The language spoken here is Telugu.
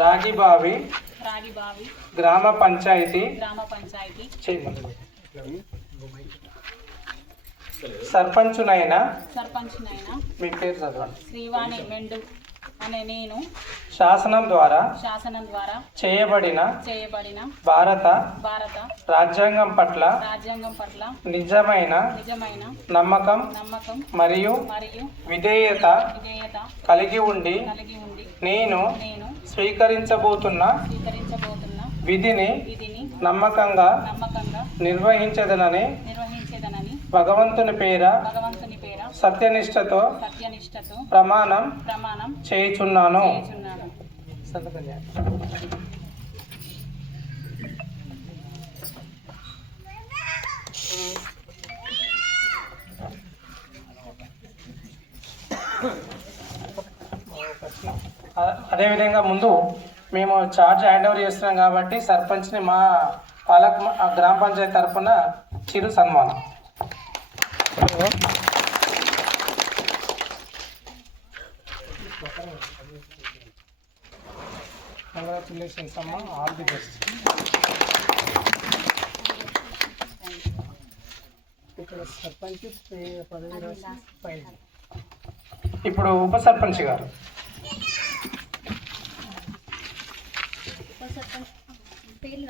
రాగిబావి గ్రామ పంచాయతీ సర్పంచునైనా మీ పేరు చదవండి. శ్రీవాణి మెండు అనే నేను శాసనం ద్వారా చేయబడిన భారత రాజ్యాంగం పట్ల నిజమైన నమ్మకం మరియు విధేయత కలిగి ఉండి నేను స్వీకరించబోతున్న విధిని నమ్మకంగా నిర్వహించదనని భగవంతుని పేర సత్యనిష్టతో ప్రమాణం చేయుచున్నాను. అదేవిధంగా ముందు మేము చార్జ్ హ్యాండ్ ఓవర్ చేస్తున్నాం కాబట్టి సర్పంచ్ని మా పాలక గ్రామ పంచాయతీ తరఫున చిరు సన్మానం. కంగ్రాచులేషన్స్ అమ్మా, ఆల్ ది బెస్ట్. ఇక్కడ సర్పంచ్ పదవి రాసి ఫైల్. ఇప్పుడు ఉప సర్పంచ్ గారు.